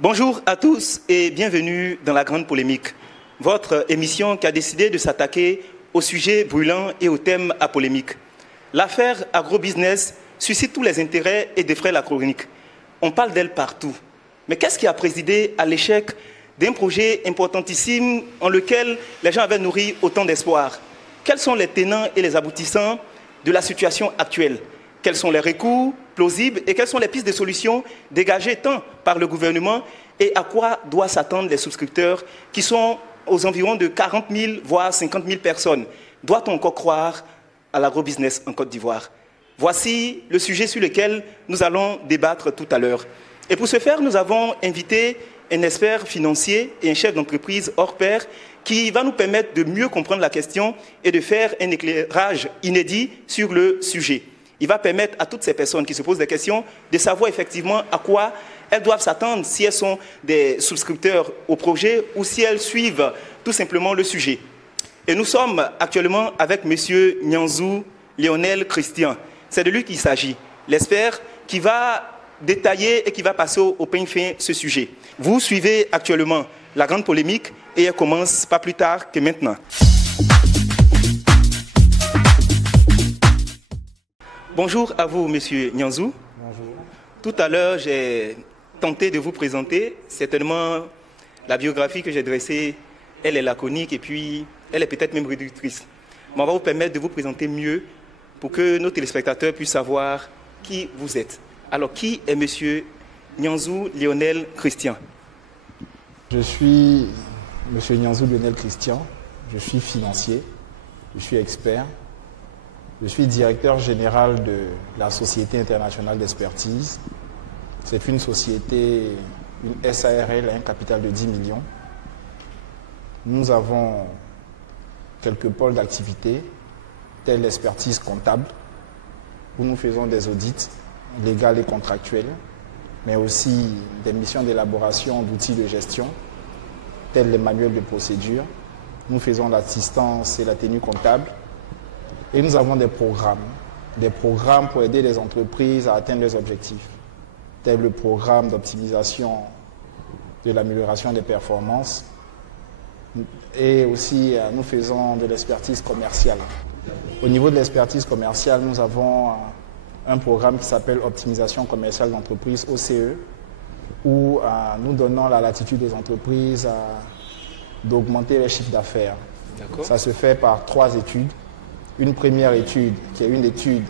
Bonjour à tous et bienvenue dans La Grande Polémique, votre émission qui a décidé de s'attaquer aux sujets brûlants et aux thèmes à polémique. L'affaire agrobusiness suscite tous les intérêts et défraie la chronique. On parle d'elle partout. Mais qu'est-ce qui a présidé à l'échec d'un projet importantissime en lequel les gens avaient nourri autant d'espoir? Quels sont les tenants et les aboutissants de la situation actuelle? Quels sont les recours plausibles et quelles sont les pistes de solutions dégagées tant par le gouvernement et à quoi doivent s'attendre les souscripteurs qui sont aux environs de 40 000 voire 50 000 personnes? Doit-on encore croire à l'agrobusiness en Côte d'Ivoire? Voici le sujet sur lequel nous allons débattre tout à l'heure. Et pour ce faire, nous avons invité un expert financier et un chef d'entreprise hors pair qui va nous permettre de mieux comprendre la question et de faire un éclairage inédit sur le sujet. Il va permettre à toutes ces personnes qui se posent des questions de savoir effectivement à quoi elles doivent s'attendre si elles sont des souscripteurs au projet ou si elles suivent tout simplement le sujet. Et nous sommes actuellement avec M. Nyanzou Lionel Christian. C'est de lui qu'il s'agit, l'expert qui va détailler et qui va passer au peigne fin ce sujet. Vous suivez actuellement La Grande Polémique et elle commence pas plus tard que maintenant. Bonjour à vous, Monsieur Nyanzou. Bonjour. Tout à l'heure, j'ai tenté de vous présenter. Certainement, la biographie que j'ai dressée, elle est laconique et puis elle est peut-être même réductrice. Mais on va vous permettre de vous présenter mieux pour que nos téléspectateurs puissent savoir qui vous êtes. Alors, qui est Monsieur Nyanzou Lionel Christian? Je suis Monsieur Nyanzou Lionel Christian. Je suis financier. Je suis expert. Je suis directeur général de la Société internationale d'expertise. C'est une société, une SARL, un capital de 10 millions. Nous avons quelques pôles d'activité, tels l'expertise comptable, où nous faisons des audits légaux et contractuels, mais aussi des missions d'élaboration d'outils de gestion, tels les manuels de procédure. Nous faisons l'assistance et la tenue comptable. Et nous avons des programmes pour aider les entreprises à atteindre leurs objectifs, tel le programme d'optimisation de l'amélioration des performances. Et aussi, nous faisons de l'expertise commerciale. Au niveau de l'expertise commerciale, nous avons un programme qui s'appelle Optimisation commerciale d'entreprise, OCE, où nous donnons la latitude aux entreprises d'augmenter les chiffres d'affaires. Ça se fait par 3 études. Une première étude, qui est une étude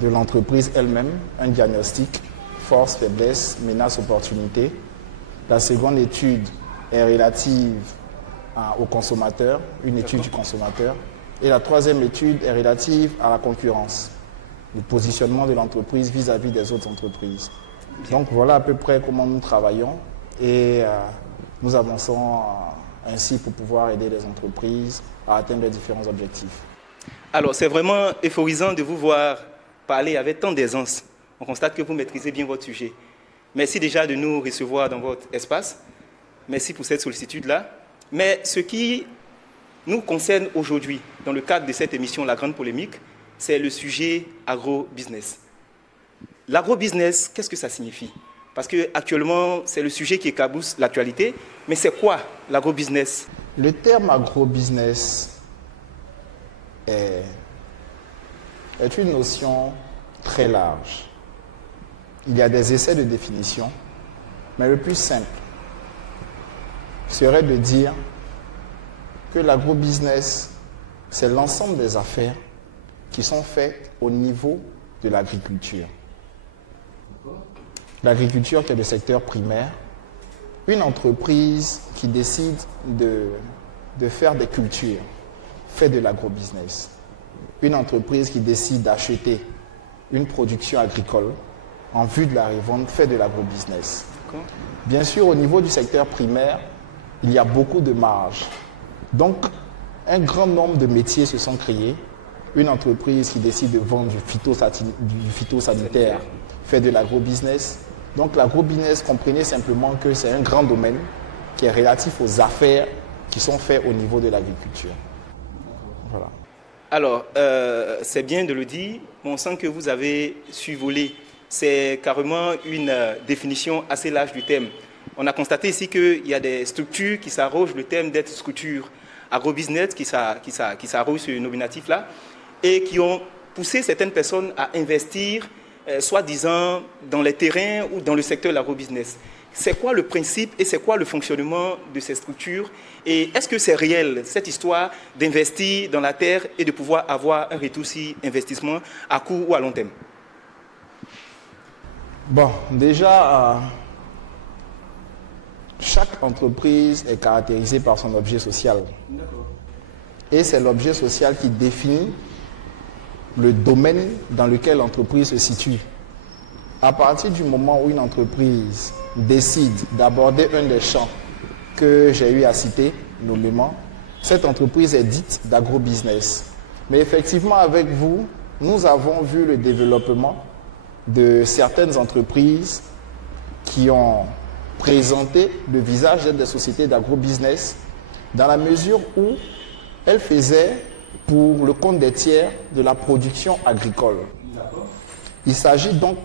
de l'entreprise elle-même, un diagnostic, force, faiblesse, menace, opportunité. La seconde étude est relative au consommateur, une étude du consommateur. Et la troisième étude est relative à la concurrence, le positionnement de l'entreprise vis-à-vis des autres entreprises. Donc voilà à peu près comment nous travaillons et nous avançons ainsi pour pouvoir aider les entreprises à atteindre les différents objectifs. Alors, c'est vraiment euphorisant de vous voir parler avec tant d'aisance. On constate que vous maîtrisez bien votre sujet. Merci déjà de nous recevoir dans votre espace. Merci pour cette sollicitude-là. Mais ce qui nous concerne aujourd'hui, dans le cadre de cette émission La Grande Polémique, c'est le sujet agro-business. L'agro-business, qu'est-ce que ça signifie? Parce qu'actuellement, c'est le sujet qui éclabousse l'actualité. Mais c'est quoi l'agro-business? Le terme agro-business est une notion très large. Il y a des essais de définition, mais le plus simple serait de dire que l'agrobusiness, c'est l'ensemble des affaires qui sont faites au niveau de l'agriculture. L'agriculture qui est le secteur primaire, une entreprise qui décide de faire des cultures, fait de l'agrobusiness. Une entreprise qui décide d'acheter une production agricole en vue de la revente fait de l'agrobusiness. Bien sûr, au niveau du secteur primaire, il y a beaucoup de marges. Donc, un grand nombre de métiers se sont créés. Une entreprise qui décide de vendre du phytosanitaire fait de l'agrobusiness. Donc, l'agrobusiness, comprenez simplement que c'est un grand domaine qui est relatif aux affaires qui sont faites au niveau de l'agriculture. Voilà. Alors, c'est bien de le dire, mais on sent que vous avez survolé c'est carrément une définition assez large du terme. On a constaté ici qu'il y a des structures qui s'arrogent le terme d'être structure agrobusiness, qui s'arrogent ce nominatif-là, et qui ont poussé certaines personnes à investir, soi-disant, dans les terrains ou dans le secteur de l'agrobusiness. C'est quoi le principe et c'est quoi le fonctionnement de ces structures? Et est-ce que c'est réel, cette histoire d'investir dans la terre et de pouvoir avoir un retour sur investissement à court ou à long terme? Bon, déjà, chaque entreprise est caractérisée par son objet social. Et c'est l'objet social qui définit le domaine dans lequel l'entreprise se situe. À partir du moment où une entreprise décide d'aborder un des champs que j'ai eu à citer, nommément, cette entreprise est dite d'agrobusiness. Mais effectivement, avec vous, nous avons vu le développement de certaines entreprises qui ont présenté le visage d'être des sociétés d'agrobusiness dans la mesure où elles faisaient pour le compte des tiers de la production agricole. Il s'agit donc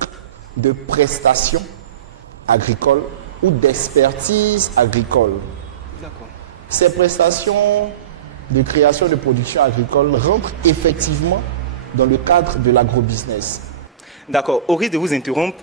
de prestations agricoles ou d'expertise agricole. Ces prestations de création de production agricole rentrent effectivement dans le cadre de l'agrobusiness. D'accord. Au risque de vous interrompre,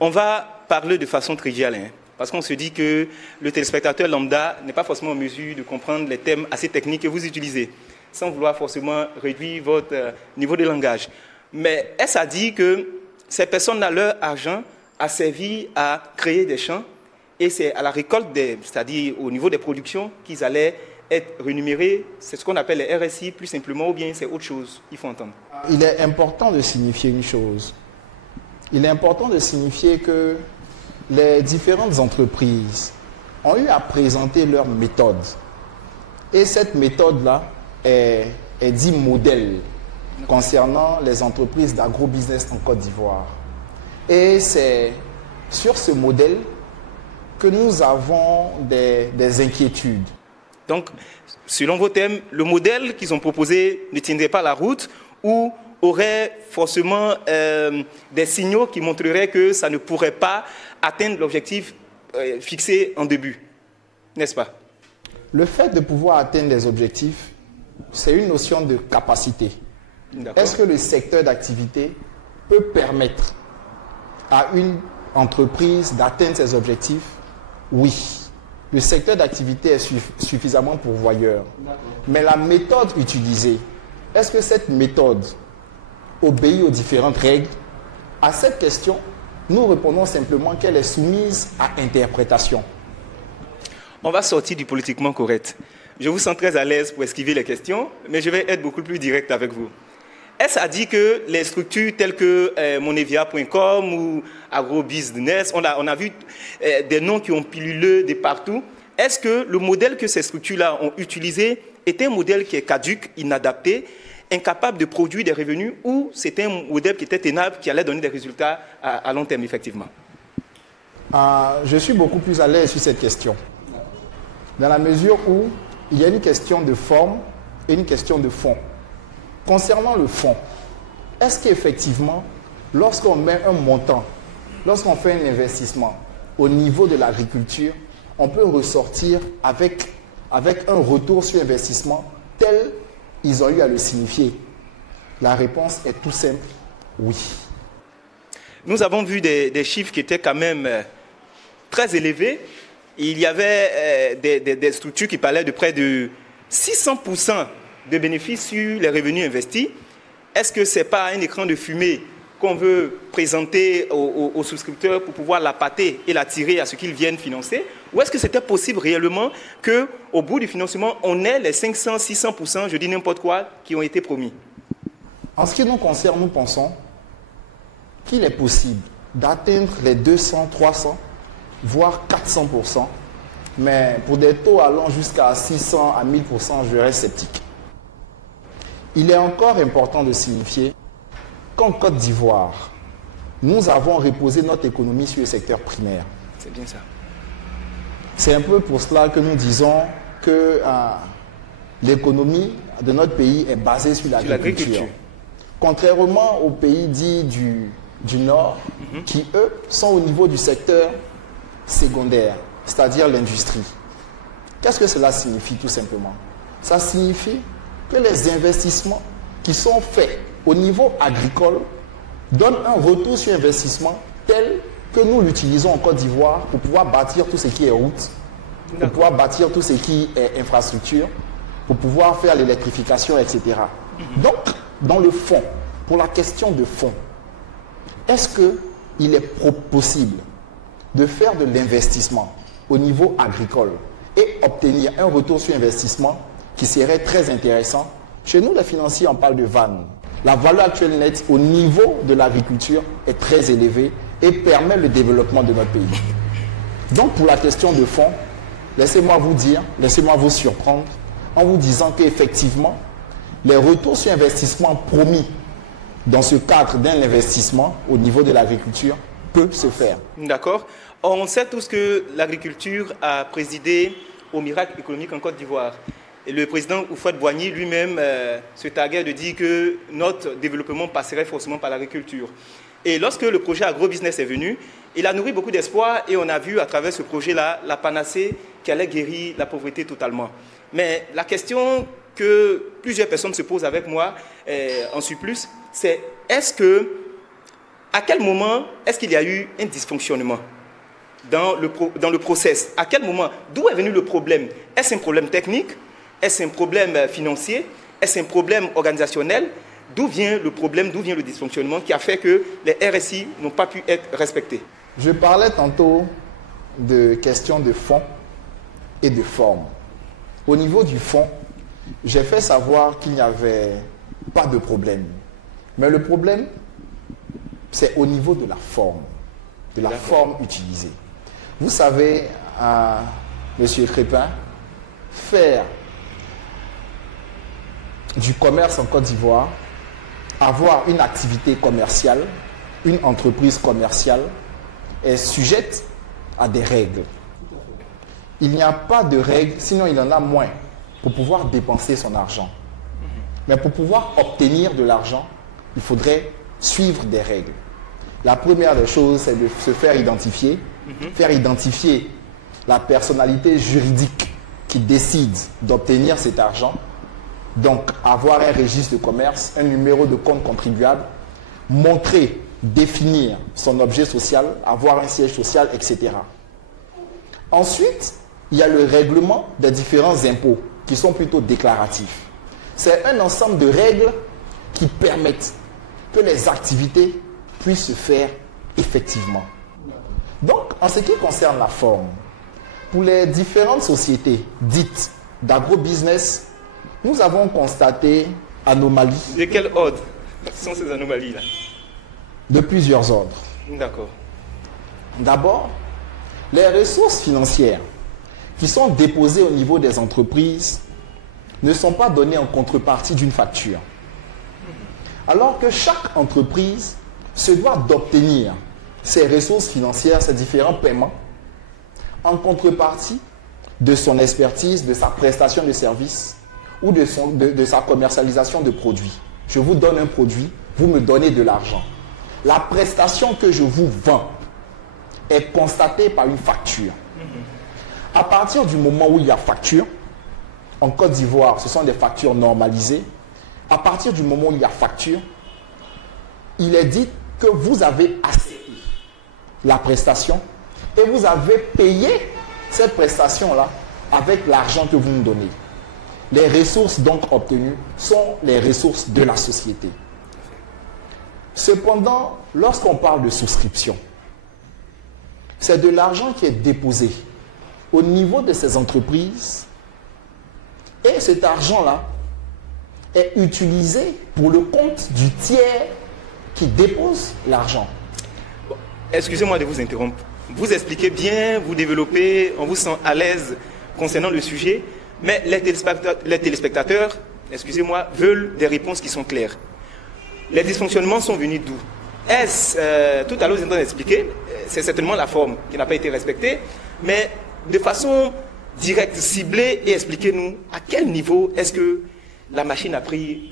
on va parler de façon triviale, parce qu'on se dit que le téléspectateur lambda n'est pas forcément en mesure de comprendre les thèmes assez techniques que vous utilisez, sans vouloir forcément réduire votre niveau de langage. Mais est-ce à dire que ces personnes-là, leur argent a servi à créer des champs et c'est à la récolte, c'est-à-dire au niveau des productions, qu'ils allaient être rémunérés? C'est ce qu'on appelle les RSI plus simplement, ou bien c'est autre chose? Il faut entendre. Il est important de signifier une chose. Il est important de signifier que les différentes entreprises ont eu à présenter leur méthode. Et cette méthode-là est dit modèle concernant les entreprises d'agrobusiness en Côte d'Ivoire. Et c'est sur ce modèle que nous avons des inquiétudes. Donc, selon vos thèmes, le modèle qu'ils ont proposé ne tiendrait pas la route ou aurait forcément des signaux qui montreraient que ça ne pourrait pas atteindre l'objectif fixé en début, n'est-ce pas? Le fait de pouvoir atteindre des objectifs, c'est une notion de capacité. Est-ce que le secteur d'activité peut permettre à une entreprise d'atteindre ses objectifs? Oui. Le secteur d'activité est suffisamment pourvoyeur. Mais la méthode utilisée, est-ce que cette méthode obéit aux différentes règles? À cette question, nous répondons simplement qu'elle est soumise à interprétation. On va sortir du politiquement correct. Je vous sens très à l'aise pour esquiver les questions, mais je vais être beaucoup plus direct avec vous. Est-ce à dire que les structures telles que monevia.com ou agrobusiness, on a vu des noms qui ont pilulé de partout, est-ce que le modèle que ces structures-là ont utilisé est un modèle qui est caduque, inadapté, incapable de produire des revenus, ou c'était un modèle qui était tenable, qui allait donner des résultats à long terme, effectivement? Je suis beaucoup plus à l'aise sur cette question, dans la mesure où il y a une question de forme et une question de fond. Concernant le fond, est-ce qu'effectivement, lorsqu'on met un montant, lorsqu'on fait un investissement au niveau de l'agriculture, on peut ressortir avec un retour sur investissement tel qu'ils ont eu à le signifier? La réponse est tout simple, oui. Nous avons vu des chiffres qui étaient quand même très élevés. Il y avait des structures qui parlaient de près de 600% de bénéfices sur les revenus investis. Est-ce que ce n'est pas un écran de fumée qu'on veut présenter aux souscripteurs pour pouvoir l'appâter et l'attirer à ce qu'ils viennent financer? Ou est-ce que c'était possible réellement qu'au bout du financement, on ait les 500, 600%, je dis n'importe quoi, qui ont été promis? En ce qui nous concerne, nous pensons qu'il est possible d'atteindre les 200, 300, voire 400%, mais pour des taux allant jusqu'à 600 à 1000%, je reste sceptique. Il est encore important de signifier qu'en Côte d'Ivoire, nous avons reposé notre économie sur le secteur primaire. C'est bien ça. C'est un peu pour cela que nous disons que l'économie de notre pays est basée sur l'agriculture. Contrairement aux pays dits du Nord qui, eux, sont au niveau du secteur secondaire, c'est-à-dire l'industrie. Qu'est-ce que cela signifie tout simplement? Ça signifie que les investissements qui sont faits au niveau agricole donnent un retour sur investissement tel que nous l'utilisons en Côte d'Ivoire pour pouvoir bâtir tout ce qui est route, pour pouvoir bâtir tout ce qui est infrastructure, pour pouvoir faire l'électrification, etc. Donc, dans le fond, pour la question de fond, est-ce qu'il est possible de faire de l'investissement au niveau agricole et obtenir un retour sur investissement qui serait très intéressant? Chez nous, les financiers, on parle de vanne. La valeur actuelle nette au niveau de l'agriculture est très élevée et permet le développement de notre pays. Donc, pour la question de fond, laissez-moi vous dire, laissez-moi vous surprendre en vous disant qu'effectivement, les retours sur investissement promis dans ce cadre d'un investissement au niveau de l'agriculture peut se faire. D'accord. On sait tous que l'agriculture a présidé au miracle économique en Côte d'Ivoire. Et le président Houphouët-Boigny lui-même se targuait de dire que notre développement passerait forcément par l'agriculture. Et lorsque le projet agrobusiness est venu, il a nourri beaucoup d'espoir et on a vu à travers ce projet-là la panacée qui allait guérir la pauvreté totalement. Mais la question que plusieurs personnes se posent avec moi en surplus, c'est à quel moment est-ce qu'il y a eu un dysfonctionnement dans le process? À quel moment? D'où est venu le problème? Est-ce un problème technique? Est-ce un problème financier? Est-ce un problème organisationnel? D'où vient le problème, d'où vient le dysfonctionnement qui a fait que les RSI n'ont pas pu être respectés? Je parlais tantôt de questions de fond et de forme. Au niveau du fond, j'ai fait savoir qu'il n'y avait pas de problème. Mais le problème, c'est au niveau de la forme utilisée. Vous savez, M. Crépin, faire du commerce en Côte d'Ivoire, avoir une activité commerciale, une entreprise commerciale, est sujette à des règles. Il n'y a pas de règles, sinon il en a moins, pour pouvoir dépenser son argent. Mais pour pouvoir obtenir de l'argent, il faudrait suivre des règles. La première des choses, c'est de se faire identifier, faire identifier la personnalité juridique qui décide d'obtenir cet argent. Donc, avoir un registre de commerce, un numéro de compte contribuable, montrer, définir son objet social, avoir un siège social, etc. Ensuite, il y a le règlement des différents impôts qui sont plutôt déclaratifs. C'est un ensemble de règles qui permettent que les activités puissent se faire effectivement. Donc, en ce qui concerne la forme, pour les différentes sociétés dites d'agrobusiness, nous avons constaté anomalies. De quel ordre sont ces anomalies-là? De plusieurs ordres. D'accord. D'abord, les ressources financières qui sont déposées au niveau des entreprises ne sont pas données en contrepartie d'une facture. Alors que chaque entreprise se doit d'obtenir ses ressources financières, ses différents paiements, en contrepartie de son expertise, de sa prestation de service ou de sa commercialisation de produits. Je vous donne un produit, vous me donnez de l'argent. La prestation que je vous vends est constatée par une facture. À partir du moment où il y a facture, en Côte d'Ivoire, ce sont des factures normalisées. À partir du moment où il y a facture, il est dit que vous avez accepté la prestation et vous avez payé cette prestation-là avec l'argent que vous nous donnez. Les ressources donc obtenues sont les ressources de la société. Cependant, lorsqu'on parle de souscription, c'est de l'argent qui est déposé au niveau de ces entreprises et cet argent-là est utilisé pour le compte du tiers qui dépose l'argent. Bon, excusez-moi de vous interrompre. Vous expliquez bien, vous développez, on vous sent à l'aise concernant le sujet, mais les téléspectateurs, excusez-moi, veulent des réponses qui sont claires. Les dysfonctionnements sont venus d'où? Tout à l'heure, vous êtes en train d'expliquer, c'est certainement la forme qui n'a pas été respectée, mais de façon directe, ciblée, et expliquez-nous à quel niveau est-ce que la machine a pris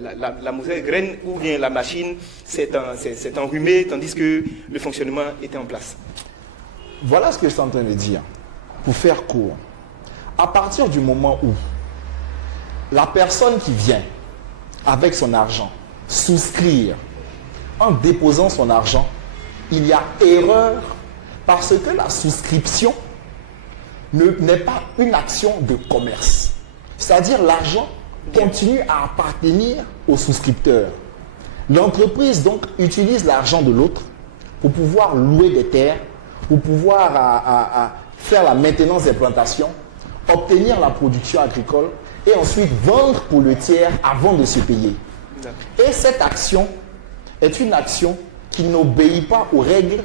la mauvaise graine ou bien la machine s'est enrhumée tandis que le fonctionnement était en place? Voilà ce que je suis en train de dire. Pour faire court, à partir du moment où la personne qui vient avec son argent souscrire en déposant son argent, il y a erreur parce que la souscription n'est pas une action de commerce. C'est-à-dire l'argent continue à appartenir au souscripteur. L'entreprise donc utilise l'argent de l'autre pour pouvoir louer des terres, pour pouvoir faire la maintenance des plantations, obtenir la production agricole et ensuite vendre pour le tiers avant de se payer. Et cette action est une action qui n'obéit pas aux règles,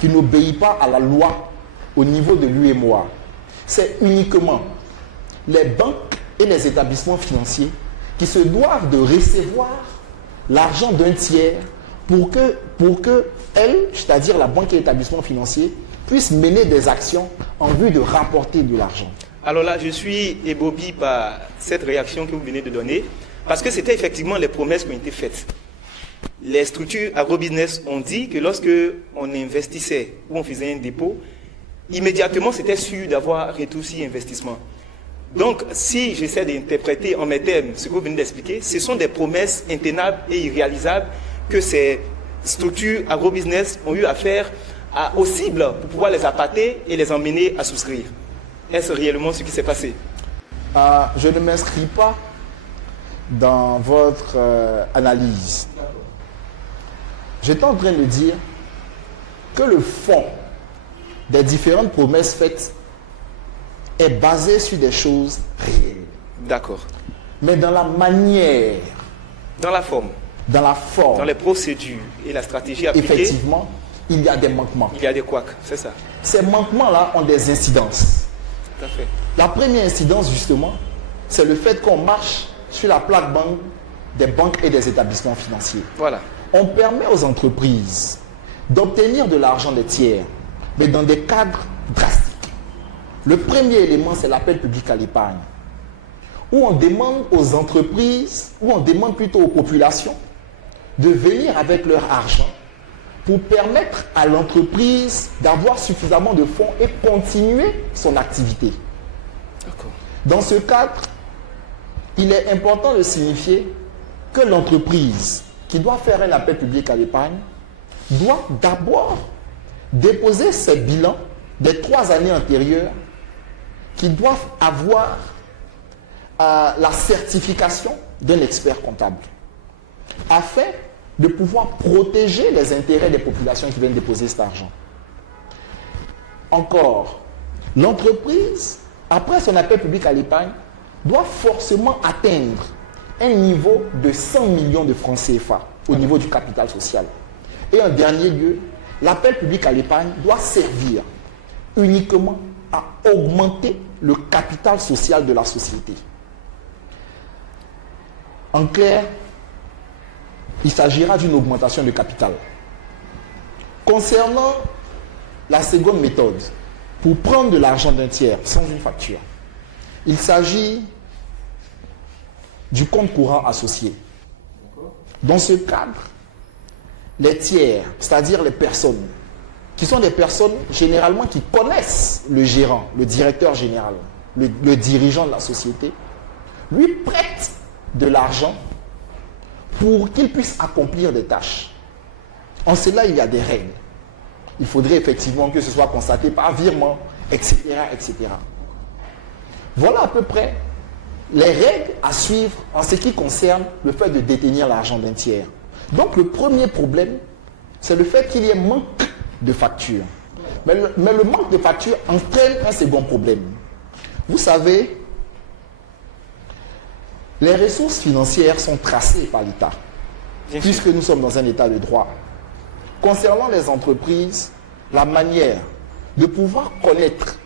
qui n'obéit pas à la loi au niveau de l'UEMOA. C'est uniquement les banques et les établissements financiers qui se doivent de recevoir l'argent d'un tiers pour que elles, c'est-à-dire la banque et l'établissement financier, puissent mener des actions en vue de rapporter de l'argent. Alors là, je suis ébahi par cette réaction que vous venez de donner, parce que c'était effectivement les promesses qui ont été faites. Les structures agrobusiness ont dit que lorsque on investissait ou on faisait un dépôt, immédiatement c'était sûr d'avoir retour sur investissement. Donc, si j'essaie d'interpréter en mes termes ce que vous venez d'expliquer, ce sont des promesses intenables et irréalisables que ces structures agrobusiness ont eu à faire aux cibles pour pouvoir les appâter et les emmener à souscrire. Est-ce réellement ce qui s'est passé? Je ne m'inscris pas dans votre analyse. J'étais en train de dire que le fond des différentes promesses faites est basé sur des choses réelles. D'accord. Mais dans la manière, dans la forme, dans les procédures et la stratégie appliquée, effectivement, il y a des manquements. Il y a des couacs, c'est ça. Ces manquements-là ont des incidences. Tout à fait. La première incidence, justement, c'est le fait qu'on marche sur la plate-bande des banques et des établissements financiers. Voilà. On permet aux entreprises d'obtenir de l'argent des tiers, mais dans des cadres drastiques. Le premier élément, c'est l'appel public à l'épargne, où on demande aux entreprises, où on demande plutôt aux populations de venir avec leur argent pour permettre à l'entreprise d'avoir suffisamment de fonds et continuer son activité. D'accord. Dans ce cadre, il est important de signifier que l'entreprise qui doit faire un appel public à l'épargne doit d'abord déposer ses bilans des 3 années antérieures qui doivent avoir la certification d'un expert comptable afin de pouvoir protéger les intérêts des populations qui viennent déposer cet argent. Encore, l'entreprise, après son appel public à l'épargne, doit forcément atteindre un niveau de 100 millions de francs CFA au niveau du capital social. Et en dernier lieu, l'appel public à l'épargne doit servir uniquement à augmenter le capital social de la société. En clair, il s'agira d'une augmentation de capital. Concernant la seconde méthode, pour prendre de l'argent d'un tiers sans une facture, il s'agit du compte courant associé. Dans ce cadre, les tiers, c'est-à-dire les personnes, qui sont des personnes généralement qui connaissent le gérant, le directeur général, le dirigeant de la société, lui prêtent de l'argent pour qu'il puisse accomplir des tâches. En cela, il y a des règles. Il faudrait effectivement que ce soit constaté par virement, etc., etc. Voilà à peu près les règles à suivre en ce qui concerne le fait de détenir l'argent d'un tiers. Donc le premier problème, c'est le fait qu'il y ait manque de facture. Mais le manque de facture entraîne un second problème. Vous savez, les ressources financières sont tracées par l'État, puisque nous sommes dans un état de droit. Concernant les entreprises, la manière de pouvoir connaître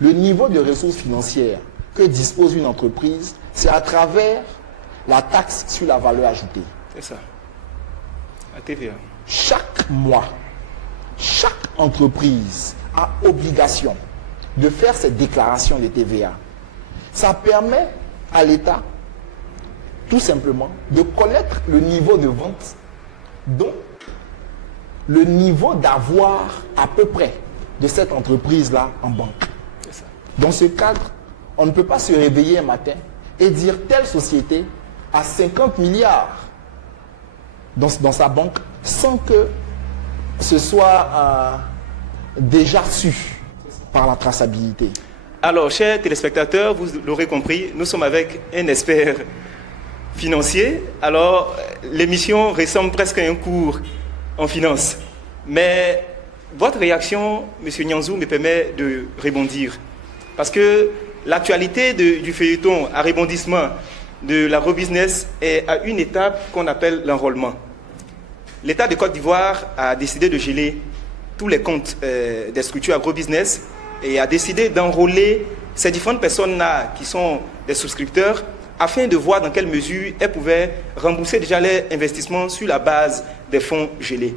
le niveau de ressources financières que dispose une entreprise, c'est à travers la taxe sur la valeur ajoutée. C'est ça. La TVA. Chaque mois, chaque entreprise a obligation de faire cette déclaration de TVA. Ça permet à l'État tout simplement de connaître le niveau de vente, donc le niveau d'avoir à peu près de cette entreprise-là en banque. Dans ce cadre, on ne peut pas se réveiller un matin et dire telle société a 50 milliards dans sa banque sans que ce soit déjà su par la traçabilité. Alors, chers téléspectateurs, vous l'aurez compris, nous sommes avec un expert financier. Alors, l'émission ressemble presque à un cours en finance. Mais votre réaction, M. Nyanzou, me permet de rebondir. Parce que l'actualité du feuilleton à rebondissement de l'agrobusiness est à une étape qu'on appelle l'enrôlement. L'État de Côte d'Ivoire a décidé de geler tous les comptes des structures agrobusiness et a décidé d'enrôler ces différentes personnes-là qui sont des souscripteurs afin de voir dans quelle mesure elles pouvaient rembourser déjà leurs investissements sur la base des fonds gelés.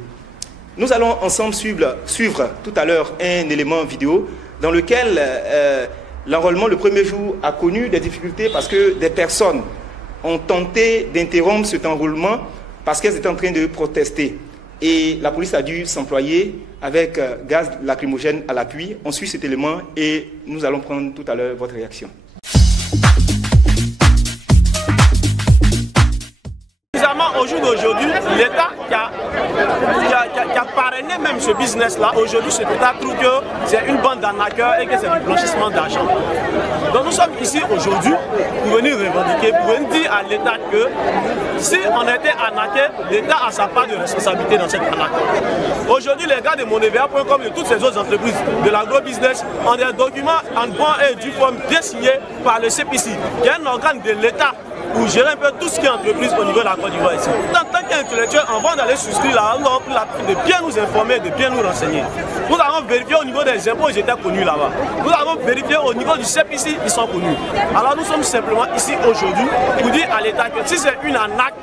Nous allons ensemble suivre tout à l'heure un élément vidéo dans lequel l'enrôlement le premier jour a connu des difficultés parce que des personnes ont tenté d'interrompre cet enrôlement parce qu'elles étaient en train de protester. Et la police a dû s'employer avec gaz lacrymogène à l'appui. On suit cet élément et nous allons prendre tout à l'heure votre réaction. Au jour d'aujourd'hui, l'État qui a parrainé même ce business-là, aujourd'hui, cet État trouve que c'est une bande d'arnaqueurs et que c'est du blanchissement d'argent. Donc nous sommes ici aujourd'hui pour venir revendiquer, pour venir dire à l'État que si on était arnaqué, l'État a sa part de responsabilité dans cette arnaque. Aujourd'hui, les gars de Monevea.com et toutes ces autres entreprises de l'agrobusiness ont des documents en bon et due forme bien signés par le CPC, qui est un organe de l'État pour gérer un peu tout ce qui est entreprise au niveau de la Côte d'Ivoire ici. En tant qu'intellectuel, avant d'aller souscrire là, nous avons pris l'habitude de bien nous informer, de bien nous renseigner. Nous avons vérifié au niveau des impôts, ils étaient connus là-bas. Nous avons vérifié au niveau du CPC, ils sont connus. Alors nous sommes simplement ici aujourd'hui pour dire à l'État que si c'est une arnaque,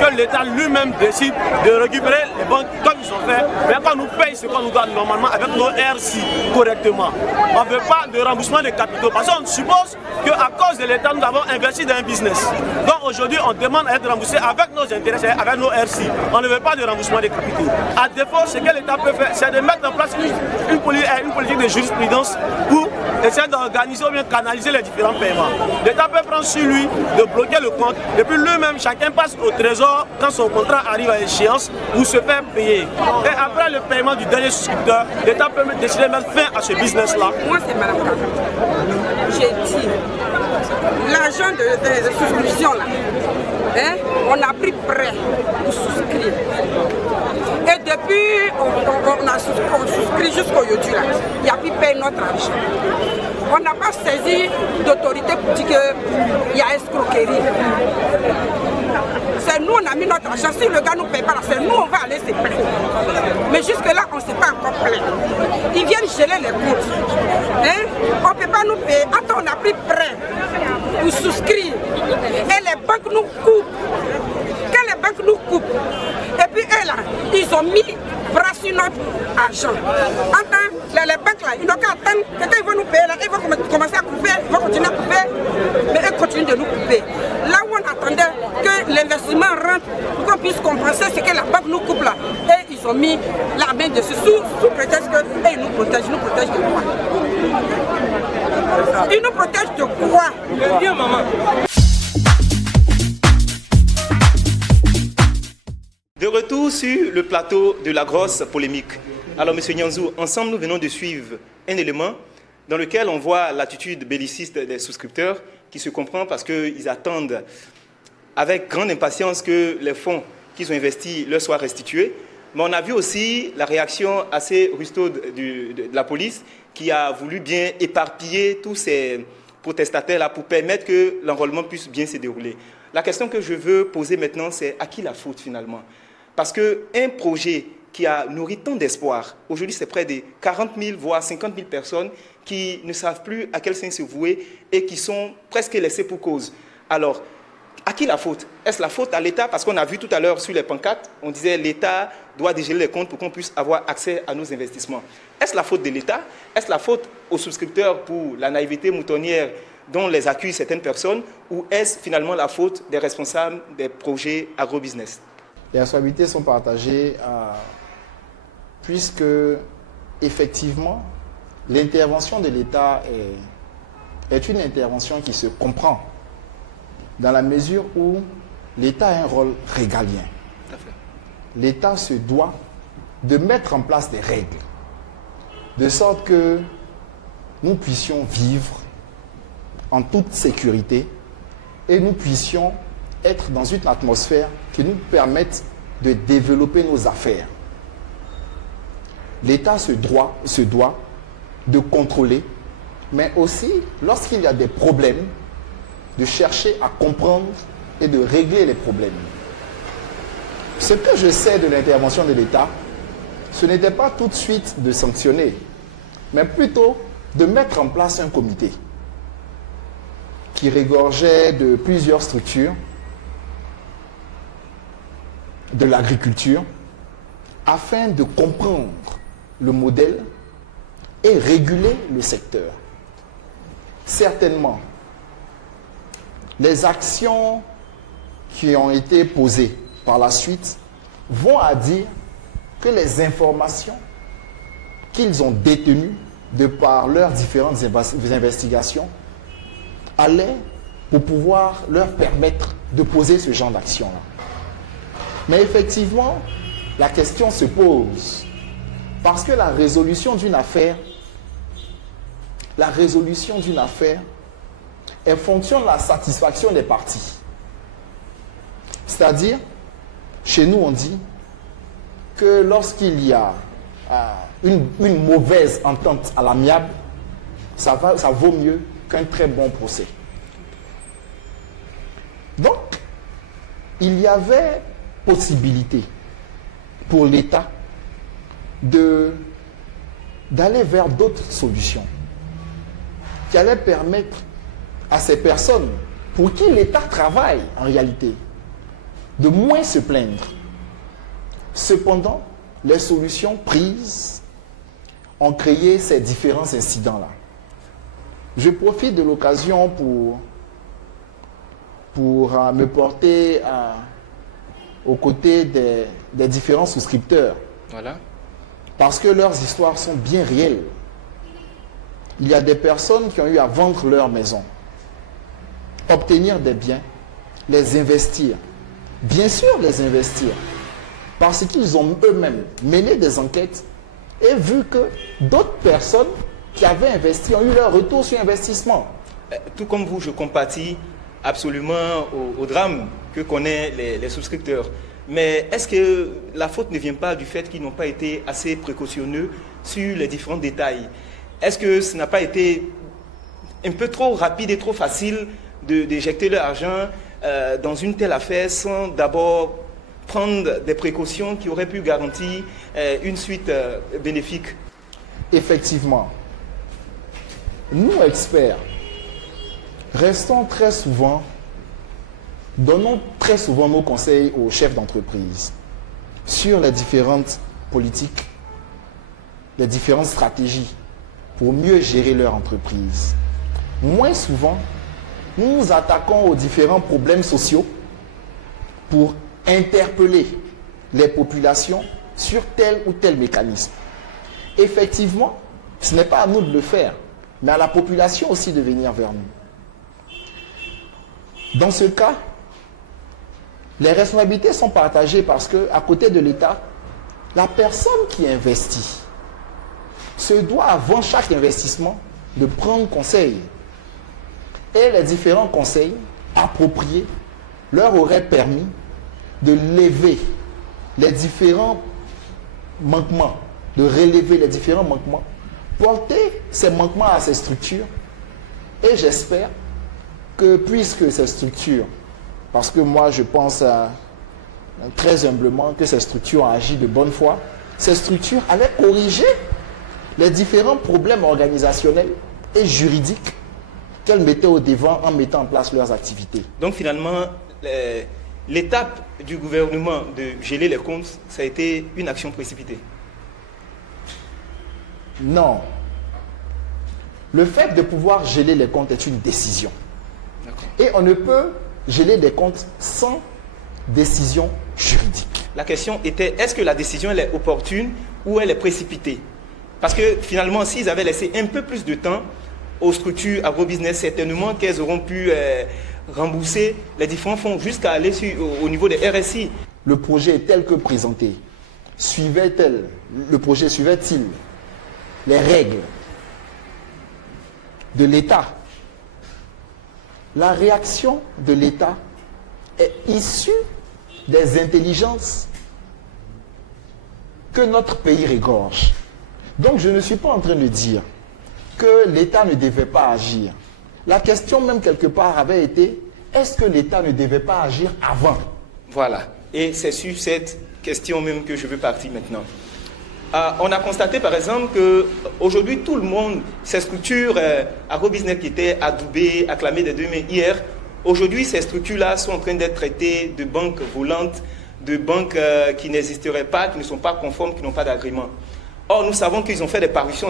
que l'État lui-même décide de récupérer les banques comme ils ont fait, mais qu'on nous paye ce qu'on nous donne normalement avec nos RC correctement. On ne veut pas de remboursement des capitaux parce qu'on suppose qu'à cause de l'État, nous avons investi dans un business. Donc aujourd'hui, on demande à être remboursé avec nos intérêts, avec nos RC. On ne veut pas de remboursement des capitaux. À défaut, ce que l'État peut faire, c'est de mettre en place une politique de jurisprudence pour essayer d'organiser ou bien canaliser les différents paiements. L'État peut prendre sur lui de bloquer le compte et puis lui-même, chacun passe au trésor quand son contrat arrive à échéance pour se faire payer. Et après le paiement du dernier souscripteur, l'État peut décider de mettre fin à ce business-là. Moi, c'est Mme Kaka. J'ai dit, l'argent de souscription, là, hein, on a pris prêt pour souscrire. Et depuis, on souscrit jusqu'aujourd'hui, il n'y a plus payé notre argent. On n'a pas saisi d'autorité pour dire qu'il y a escroquerie. C'est nous, on a mis notre argent. Si le gars ne nous paye pas, c'est nous, on va aller se plaindre. Mais jusque-là, on ne s'est pas encore plaint. Ils viennent geler les comptes. Hein? On ne peut pas nous payer. Attends, on a pris prêt pour souscrire. Et les banques nous coupent. Quand les banques nous coupent, et puis eux là, ils ont mis bras sur notre argent. Entends, les banques là, ils n'ont qu'à attendre que quand ils vont nous payer là, ils vont commencer à couper, ils vont continuer à couper, mais ils continuent de nous couper. Là où on attendait que l'investissement rentre pour qu'on puisse compenser ce que la banque nous coupe là, et ils ont mis la main dessus sous prétexte qu'ils nous protègent de quoi? Ils nous protègent de quoi? Viens maman. De retour sur le plateau de la grosse polémique. Alors, M. Nyanzou, ensemble, nous venons de suivre un élément dans lequel on voit l'attitude belliciste des souscripteurs qui se comprend parce qu'ils attendent avec grande impatience que les fonds qu'ils ont investis leur soient restitués. Mais on a vu aussi la réaction assez rustaude de la police qui a voulu bien éparpiller tous ces protestataires-là pour permettre que l'enrôlement puisse bien se dérouler. La question que je veux poser maintenant, c'est à qui la faute finalement? Parce qu'un projet qui a nourri tant d'espoir, aujourd'hui c'est près de 40 000 voire 50 000 personnes qui ne savent plus à quel sens se vouer et qui sont presque laissées pour cause. Alors, à qui la faute? Est-ce la faute à l'État? Parce qu'on a vu tout à l'heure sur les pancartes, on disait l'État doit dégeler les comptes pour qu'on puisse avoir accès à nos investissements. Est-ce la faute de l'État? Est-ce la faute aux souscripteurs pour la naïveté moutonnière dont les accusent certaines personnes, ou est-ce finalement la faute des responsables des projets agrobusiness? Les responsabilités sont partagées puisque, effectivement, l'intervention de l'État est une intervention qui se comprend dans la mesure où l'État a un rôle régalien. L'État se doit de mettre en place des règles, de sorte que nous puissions vivre en toute sécurité et nous puissions être dans une atmosphère qui nous permette de développer nos affaires. L'État se doit de contrôler, mais aussi, lorsqu'il y a des problèmes, de chercher à comprendre et de régler les problèmes. Ce que je sais de l'intervention de l'État, ce n'était pas tout de suite de sanctionner, mais plutôt de mettre en place un comité qui regorgeait de plusieurs structures de l'agriculture afin de comprendre le modèle et réguler le secteur. Certainement, les actions qui ont été posées par la suite vont à dire que les informations qu'ils ont détenues de par leurs différentes investigations allaient pour pouvoir leur permettre de poser ce genre d'action-là. Mais effectivement, la question se pose parce que la résolution d'une affaire est fonction de la satisfaction des parties. C'est-à-dire, chez nous on dit que lorsqu'il y a une mauvaise entente à l'amiable, ça vaut mieux qu'un très bon procès. Donc, il y avait possibilité pour l'État d'aller vers d'autres solutions qui allaient permettre à ces personnes pour qui l'État travaille en réalité de moins se plaindre. Cependant, les solutions prises ont créé ces différents incidents-là. Je profite de l'occasion pour me porter aux côtés des différents souscripteurs. Voilà. Parce que leurs histoires sont bien réelles. Il y a des personnes qui ont eu à vendre leur maison, obtenir des biens, les investir. Bien sûr, les investir. Parce qu'ils ont eux-mêmes mené des enquêtes et vu que d'autres personnes qui avaient investi ont eu leur retour sur investissement. Tout comme vous, je compatis absolument au drame que connaissent les souscripteurs. Mais est-ce que la faute ne vient pas du fait qu'ils n'ont pas été assez précautionneux sur les différents détails? Est-ce que ce n'a pas été un peu trop rapide et trop facile d'éjecter leur argent dans une telle affaire sans d'abord prendre des précautions qui auraient pu garantir une suite bénéfique? Effectivement. Nous, experts, donnons très souvent nos conseils aux chefs d'entreprise sur les différentes politiques, les différentes stratégies pour mieux gérer leur entreprise. Moins souvent, nous nous attaquons aux différents problèmes sociaux pour interpeller les populations sur tel ou tel mécanisme. Effectivement, ce n'est pas à nous de le faire, mais à la population aussi de venir vers nous. Dans ce cas, les responsabilités sont partagées parce qu'à côté de l'État, la personne qui investit se doit, avant chaque investissement, de prendre conseil. Et les différents conseils appropriés leur auraient permis de lever les différents manquements, de relever les différents manquements, porter ces manquements à ces structures. Et j'espère que puisque ces structures, parce que moi je pense très humblement que ces structures ont agi de bonne foi, ces structures allaient corriger les différents problèmes organisationnels et juridiques qu'elles mettaient au devant en mettant en place leurs activités. Donc finalement, l'étape du gouvernement de geler les comptes, ça a été une action précipitée? Non. Le fait de pouvoir geler les comptes est une décision. Et on ne peut geler des comptes sans décision juridique. La question était, est-ce que la décision elle est opportune ou elle est précipitée? Parce que finalement, s'ils avaient laissé un peu plus de temps aux structures agrobusiness, certainement qu'elles auront pu rembourser les différents fonds jusqu'à aller au niveau des RSI. Le projet tel que présenté, le projet suivait-il les règles de l'État? La réaction de l'État est issue des intelligences que notre pays régorge. Donc je ne suis pas en train de dire que l'État ne devait pas agir. La question même quelque part avait été, est-ce que l'État ne devait pas agir avant? Voilà. Et c'est sur cette question même que je veux partir maintenant. On a constaté par exemple qu'aujourd'hui tout le monde, ces structures agrobusiness qui étaient adoubées, acclamées des deux mains hier, aujourd'hui ces structures-là sont en train d'être traitées de banques volantes, de banques qui n'existeraient pas, qui ne sont pas conformes, qui n'ont pas d'agrément. Or, nous savons qu'ils ont fait des parutions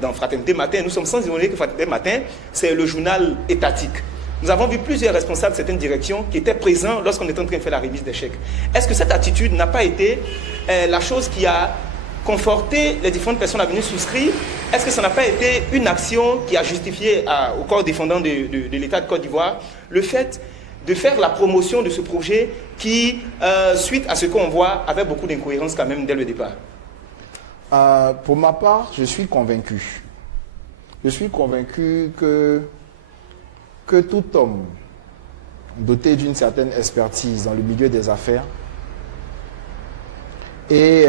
dans Fraternité Matin. Nous sommes sans ignorer que Fraternité Matin, c'est le journal étatique. Nous avons vu plusieurs responsables de certaines directions qui étaient présents lorsqu'on était en train de faire la remise des chèques. Est-ce que cette attitude n'a pas été la chose qui a conforté les différentes personnes à venir souscrire? Est-ce que ça n'a pas été une action qui a justifié au corps défendant de l'État de Côte d'Ivoire le fait de faire la promotion de ce projet qui, suite à ce qu'on voit, avait beaucoup d'incohérences quand même dès le départ? Pour ma part, je suis convaincu. Je suis convaincu que tout homme doté d'une certaine expertise dans le milieu des affaires et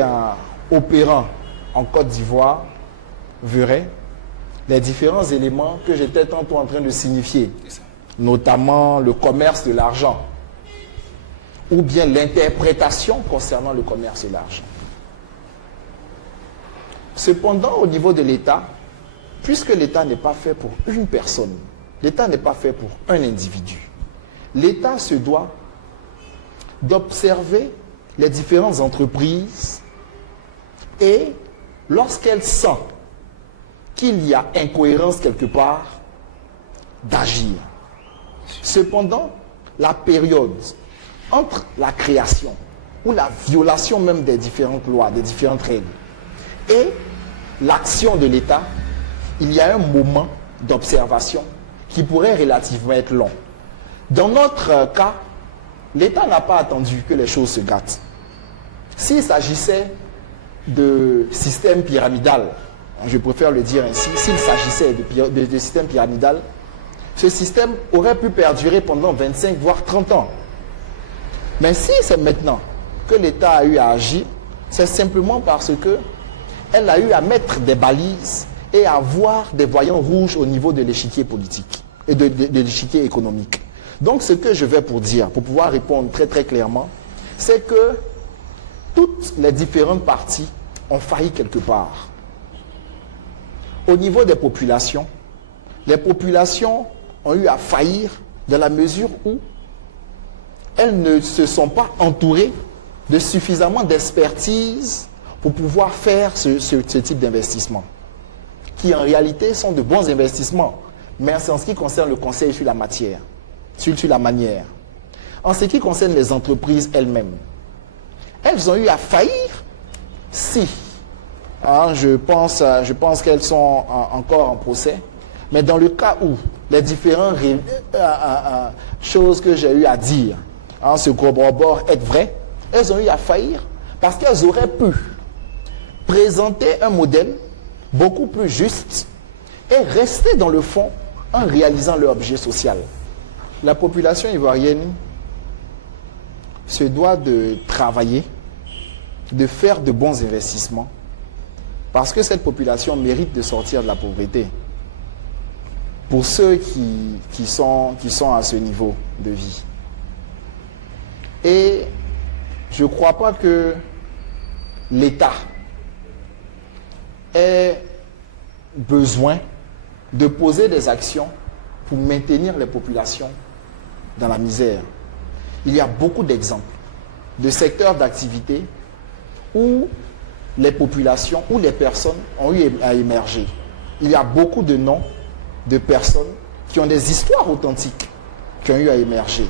opérant en Côte d'Ivoire verrait les différents éléments que j'étais tantôt en train de signifier, notamment le commerce de l'argent ou bien l'interprétation concernant le commerce de l'argent. Cependant, au niveau de l'État, puisque l'État n'est pas fait pour une personne, l'État n'est pas fait pour un individu, l'État se doit d'observer les différentes entreprises et lorsqu'elle sent qu'il y a incohérence quelque part, d'agir. Cependant, la période entre la création ou la violation même des différentes lois, des différentes règles, et l'action de l'État, il y a un moment d'observation qui pourrait relativement être long. Dans notre cas, l'État n'a pas attendu que les choses se gâtent. S'il s'agissait de système pyramidal, je préfère le dire ainsi, s'il s'agissait de système pyramidal, ce système aurait pu perdurer pendant 25 voire 30 ans. Mais si c'est maintenant que l'État a eu à agir, c'est simplement parce que elle a eu à mettre des balises et à voir des voyants rouges au niveau de l'échiquier politique et de l'échiquier économique. Donc ce que je vais pour dire, pour pouvoir répondre très très clairement, c'est que toutes les différentes parties ont failli quelque part. Au niveau des populations, les populations ont eu à faillir dans la mesure où elles ne se sont pas entourées de suffisamment d'expertise pour pouvoir faire ce type d'investissement, qui en réalité sont de bons investissements, mais en ce qui concerne le conseil sur la matière, sur la manière. En ce qui concerne les entreprises elles-mêmes, elles ont eu à faillir si, je pense qu'elles sont encore en procès, mais dans le cas où les différentes choses que j'ai eu à dire se corroborent être vraies, elles ont eu à faillir parce qu'elles auraient pu présenter un modèle beaucoup plus juste et rester dans le fond en réalisant leur objet social. La population ivoirienne se doit de travailler, de faire de bons investissements, parce que cette population mérite de sortir de la pauvreté. Pour ceux qui sont à ce niveau de vie. Et je ne crois pas que l'État ait besoin de poser des actions pour maintenir les populations dans la misère. Il y a beaucoup d'exemples de secteurs d'activité où les populations, où les personnes ont eu à émerger. Il y a beaucoup de noms de personnes qui ont des histoires authentiques qui ont eu à émerger.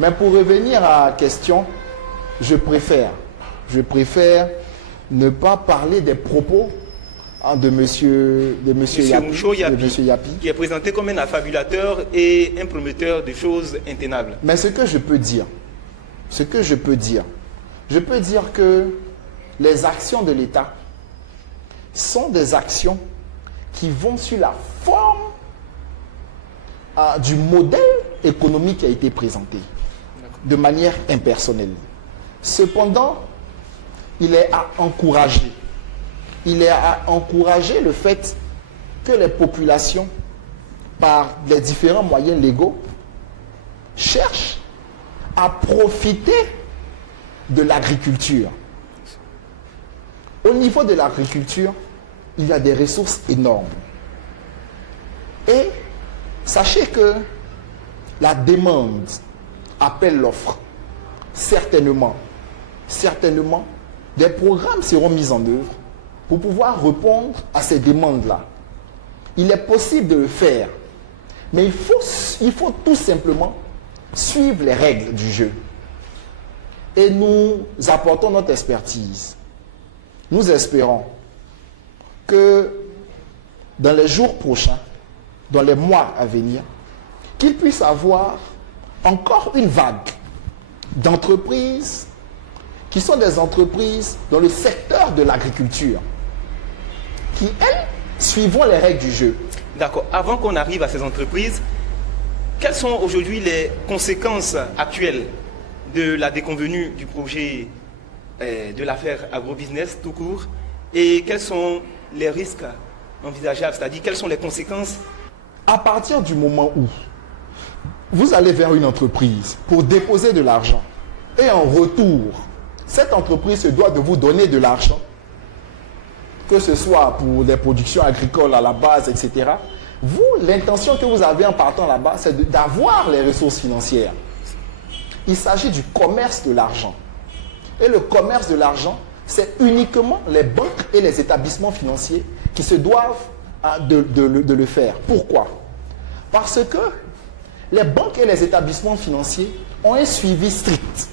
Mais pour revenir à la question, je préfère ne pas parler des propos de monsieur Yapi, qui est présenté comme un affabulateur et un prometteur de choses intenables. Mais ce que je peux dire, je peux dire que les actions de l'État sont des actions qui vont sur la forme du modèle économique qui a été présenté de manière impersonnelle. Cependant, il est à encourager le fait que les populations, par les différents moyens légaux, cherchent à profiter de l'agriculture. Au niveau de l'agriculture, il y a des ressources énormes. Et sachez que la demande appelle l'offre. Certainement, des programmes seront mis en œuvre pour pouvoir répondre à ces demandes-là. Il est possible de le faire, mais il faut tout simplement suivre les règles du jeu. Et nous apportons notre expertise. Nous espérons que dans les jours prochains, dans les mois à venir, qu'il puisse avoir encore une vague d'entreprises qui sont des entreprises dans le secteur de l'agriculture, qui, elles, suivront les règles du jeu. D'accord. Avant qu'on arrive à ces entreprises, quelles sont aujourd'hui les conséquences actuelles de la déconvenue du projet de l'affaire agrobusiness tout court, et quels sont les risques envisageables, c'est-à-dire quelles sont les conséquences? À partir du moment où vous allez vers une entreprise pour déposer de l'argent et en retour, cette entreprise se doit de vous donner de l'argent, que ce soit pour des productions agricoles à la base, etc. Vous, l'intention que vous avez en partant là-bas, c'est d'avoir les ressources financières. Il s'agit du commerce de l'argent. Et le commerce de l'argent, c'est uniquement les banques et les établissements financiers qui se doivent de le faire. Pourquoi? Parce que les banques et les établissements financiers ont un suivi strict,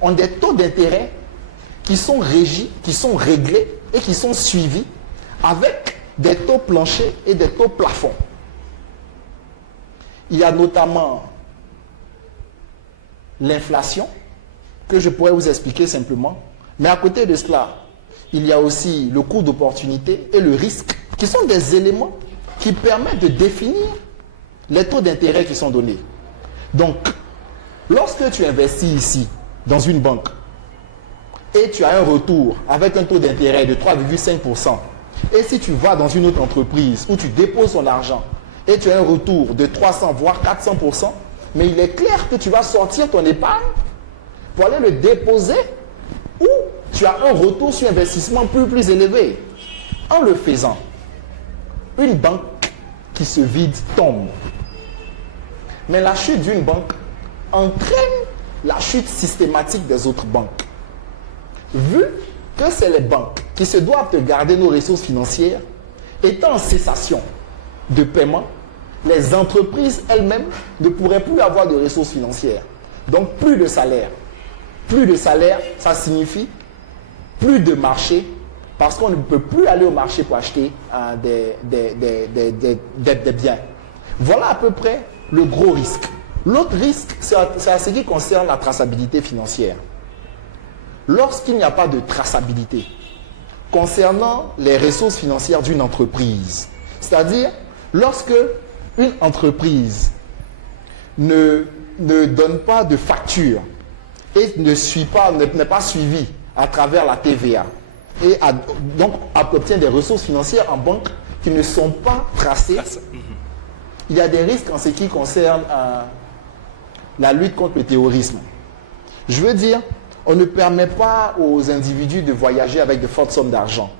ont des taux d'intérêt qui sont régis, qui sont réglés et qui sont suivis avec des taux planchers et des taux plafonds. Il y a notamment l'inflation, que je pourrais vous expliquer simplement. Mais à côté de cela, il y a aussi le coût d'opportunité et le risque, qui sont des éléments qui permettent de définir les taux d'intérêt qui sont donnés. Donc, lorsque tu investis ici, dans une banque, et tu as un retour avec un taux d'intérêt de 3,5%, et si tu vas dans une autre entreprise où tu déposes ton argent, et tu as un retour de 300 voire 400%, mais il est clair que tu vas sortir ton épargne pour aller le déposer où tu as un retour sur investissement plus élevé. En le faisant, une banque qui se vide tombe. Mais la chute d'une banque entraîne la chute systématique des autres banques. Vu que c'est les banques qui se doivent de garder nos ressources financières, étant en cessation de paiement, les entreprises elles-mêmes ne pourraient plus avoir de ressources financières. Donc plus de salaire. Plus de salaire, ça signifie plus de marché, parce qu'on ne peut plus aller au marché pour acheter des biens. Voilà à peu près le gros risque. L'autre risque, c'est à ce qui concerne la traçabilité financière. Lorsqu'il n'y a pas de traçabilité concernant les ressources financières d'une entreprise, c'est-à-dire lorsque une entreprise ne donne pas de facture et n'est pas suivie à travers la TVA et donc obtient des ressources financières en banque qui ne sont pas tracées, il y a des risques en ce qui concerne la lutte contre le terrorisme. Je veux dire, on ne permet pas aux individus de voyager avec de fortes sommes d'argent.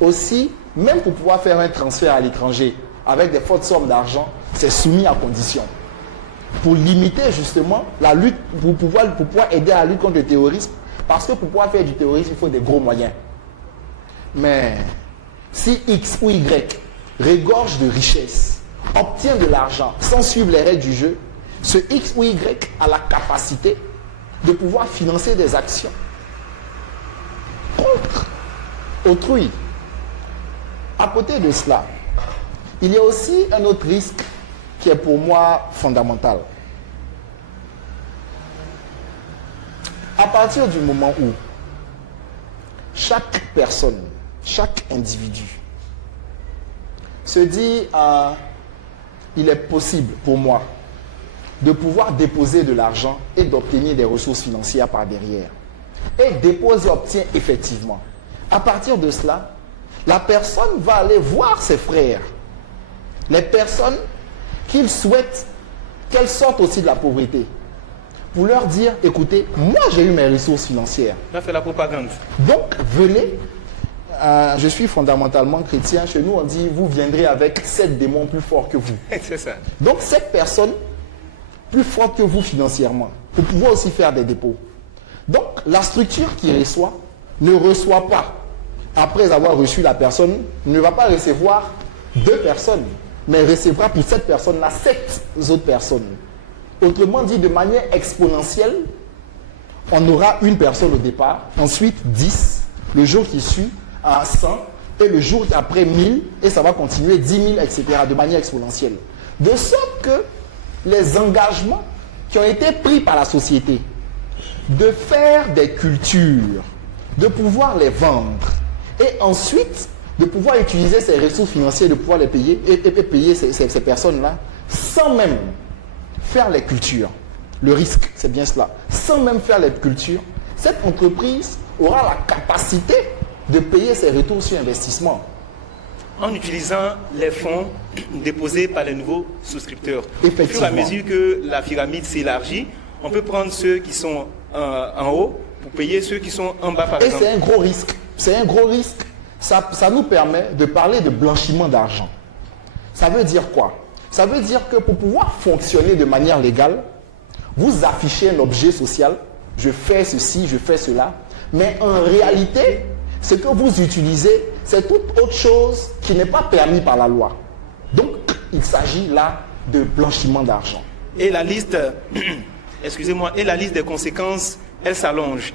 Aussi, même pour pouvoir faire un transfert à l'étranger avec des fortes sommes d'argent, c'est soumis à conditions. Pour limiter justement la lutte, pour pouvoir aider à la lutte contre le terrorisme, parce que pour pouvoir faire du terrorisme, il faut des gros moyens. Mais si X ou Y regorge de richesses, obtient de l'argent sans suivre les règles du jeu, ce X ou Y a la capacité de pouvoir financer des actions contre autrui. À côté de cela, il y a aussi un autre risque qui est pour moi fondamental. À partir du moment où chaque personne, chaque individu se dit il est possible pour moi de pouvoir déposer de l'argent et d'obtenir des ressources financières par derrière. Et dépose et obtient effectivement. À partir de cela, la personne va aller voir ses frères, les personnes qu'il souhaite qu'elles sortent aussi de la pauvreté, pour leur dire, écoutez, moi j'ai eu mes ressources financières. On a fait la propagande. Donc, venez, je suis fondamentalement chrétien, chez nous on dit, vous viendrez avec 7 démons plus forts que vous. C'est ça. Donc, cette personne, plus forte que vous financièrement, pour pouvoir aussi faire des dépôts. Donc, la structure qui reçoit, ne reçoit pas, après avoir reçu la personne, ne va pas recevoir 2 personnes, mais recevra pour cette personne-là 7 autres personnes. Autrement dit, de manière exponentielle, on aura une personne au départ, ensuite 10, le jour qui suit à 100, et le jour après 1000, et ça va continuer 10 000, etc., de manière exponentielle. De sorte que les engagements qui ont été pris par la société, de faire des cultures, de pouvoir les vendre, et ensuite de pouvoir utiliser ces ressources financières, de pouvoir les payer, et payer ces personnes-là, sans même faire les cultures. Le risque, c'est bien cela. Sans même faire les cultures, cette entreprise aura la capacité de payer ses retours sur investissement. En utilisant les fonds déposés par les nouveaux souscripteurs. Effectivement. Au fur et à mesure que la pyramide s'élargit, on peut prendre ceux qui sont en haut pour payer ceux qui sont en bas, par exemple. Et c'est un gros risque. C'est un gros risque. Ça nous permet de parler de blanchiment d'argent. Ça veut dire quoi? Ça veut dire que pour pouvoir fonctionner de manière légale, vous affichez un objet social, je fais ceci, je fais cela, mais en réalité, ce que vous utilisez, c'est toute autre chose qui n'est pas permis par la loi. Donc, il s'agit là de blanchiment d'argent. Et la liste, excusez-moi, et la liste des conséquences, elle s'allonge.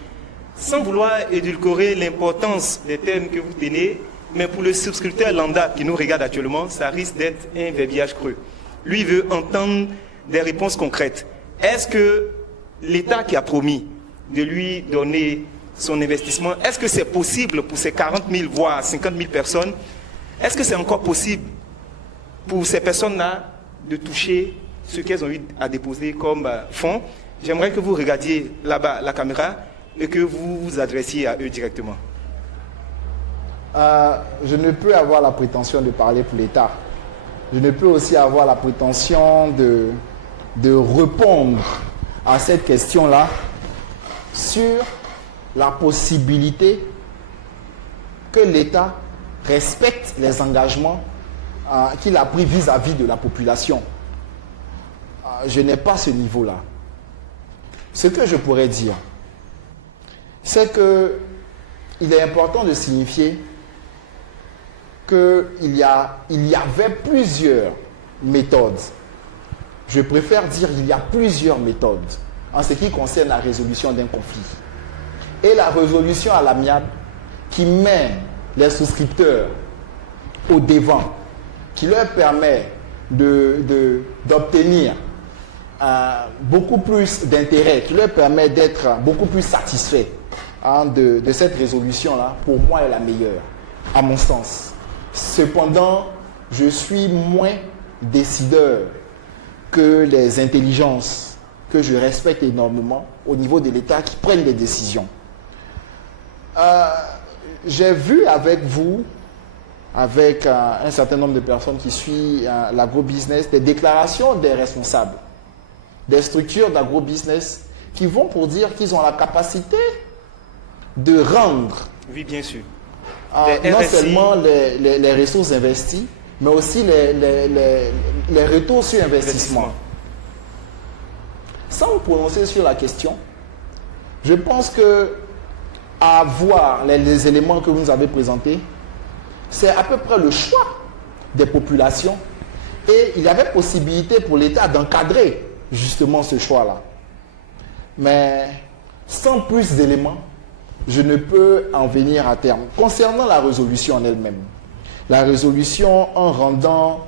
Sans vouloir édulcorer l'importance des thèmes que vous tenez, mais pour le souscripteur lambda qui nous regarde actuellement, ça risque d'être un verbiage creux. Lui veut entendre des réponses concrètes. Est-ce que l'État qui a promis de lui donner son investissement, est-ce que c'est possible pour ces 40 000, voire 50 000 personnes? Est-ce que c'est encore possible pour ces personnes-là de toucher ce qu'elles ont eu à déposer comme fonds? J'aimerais que vous regardiez là-bas la caméra et que vous vous adressiez à eux directement. Je ne peux avoir la prétention de parler pour l'État. Je ne peux aussi avoir la prétention de répondre à cette question-là sur la possibilité que l'État respecte les engagements qu'il a pris vis-à-vis de la population. Je n'ai pas ce niveau-là. Ce que je pourrais dire, c'est qu'il est important de signifier qu'il y avait plusieurs méthodes. Je préfère dire qu'il y a plusieurs méthodes en ce qui concerne la résolution d'un conflit. Et la résolution à l'amiable qui met les souscripteurs au devant, qui leur permet d'obtenir beaucoup plus d'intérêt, qui leur permet d'être beaucoup plus satisfaits de cette résolution-là, pour moi est la meilleure, à mon sens. Cependant, je suis moins décideur que les intelligences que je respecte énormément au niveau de l'État qui prennent des décisions. J'ai vu avec vous, avec un certain nombre de personnes qui suivent l'agrobusiness, des déclarations des responsables, des structures d'agrobusiness qui vont pour dire qu'ils ont la capacité de rendre, oui, bien sûr, non seulement les ressources investies, mais aussi les retours sur investissement. Sans me prononcer sur la question, je pense que à voir les éléments que vous nous avez présentés, c'est à peu près le choix des populations et il y avait possibilité pour l'État d'encadrer justement ce choix-là. Mais sans plus d'éléments, je ne peux en venir à terme. Concernant la résolution en elle-même, la résolution en rendant